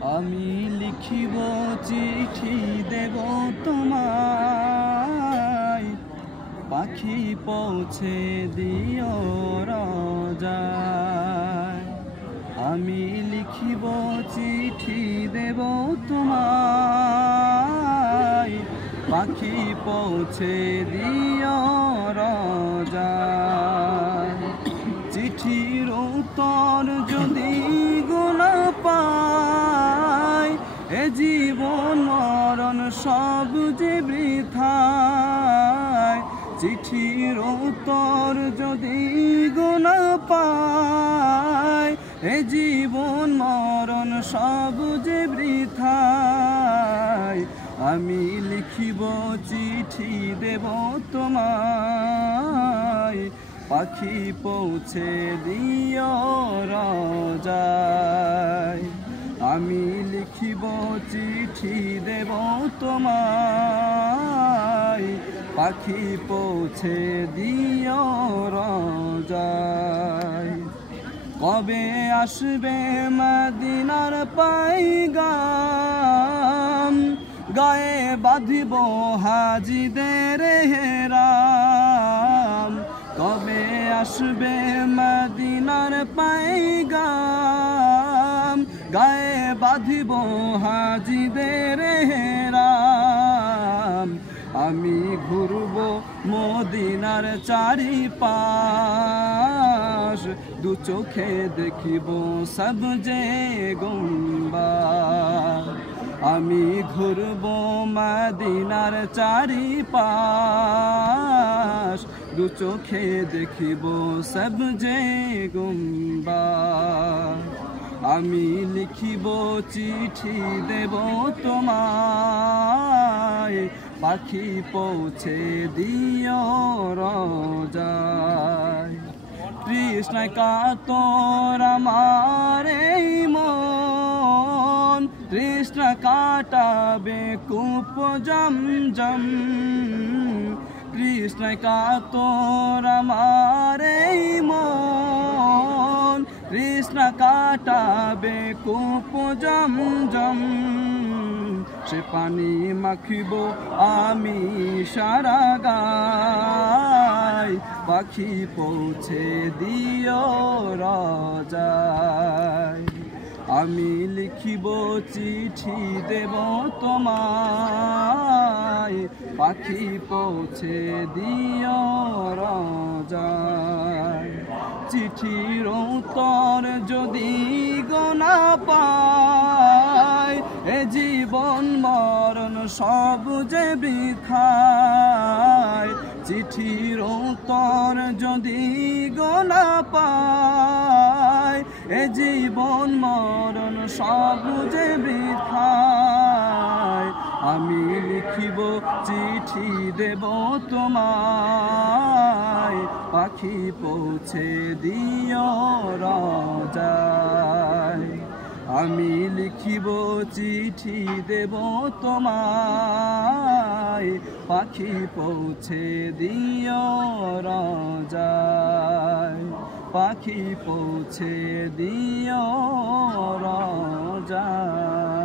আমি লিখিব চিঠি দেব তোমায়, পাখি পৌঁছে দিও রোজায়। আমি লিখিব চিঠি দেব তোমায়, পাখি পৌঁছে দিও রোজায়। চিঠির উত্তর যদি গোনা পাই, এ জীবন মরণ সব যে বৃথায়। চিঠির উত্তর যদি গোনা পাই, এ জীবন মরণ সব যে বৃথায়। আমি লিখিব চিঠি দেব তোমায়, পাখি পৌঁছে দিও রোজায়। আমি লিখিব চিঠি দেব তোমায়, পাখি পৌঁছে দিও রোজায়। কবে আসবে মদিনার পাইগাম, গায়ে বাঁধিব হাজিদের হেরাম। কবে আসবে মদিনার পাইগাম, গায়ে বাঁধিব হাজিদের হেরাম। আমি ঘুরব মদিনার চারিপাশ, দু চোখে দেখিব সব যে গুম্বাদ। আমি ঘুরব মদিনার চারিপাশ, দু চোখে দেখিব সব যে গুম্বাদ। আমি লিখিব চিঠি দেব তোমায়, পাখি পৌঁছে দিও রোজায়। তৃষ্ণায় কাতর আমার এই মন, তৃষ্ণা কাটাবে কূপ জমজম। তৃষ্ণায় কাতর আমার এই মন, তৃষ্ণা কাটাবে কূপ জমজম। সে পানি মাখিব আমি সারা গায়, পাখি পৌঁছে দিও রোজায়। আমি লিখিব চিঠি দেব তোমায়, পাখি পৌঁছে দিও রোজায়। চিঠির উত্তর যদি গোনা পাই, এ জীবন মরণ সব যে বৃথায়। চিঠির উত্তর যদি গোনা পাই, এ জীবন মরণ সব যে বৃথায়। আমি লিখিব চিঠি দেব তোমায়, পাখি পৌঁছে দিও রোজায়। আমি লিখিব চিঠি দেব তোমায়, পাখি পৌঁছে দিও রোজায়। পাখি পৌঁছে দিও রোজায়।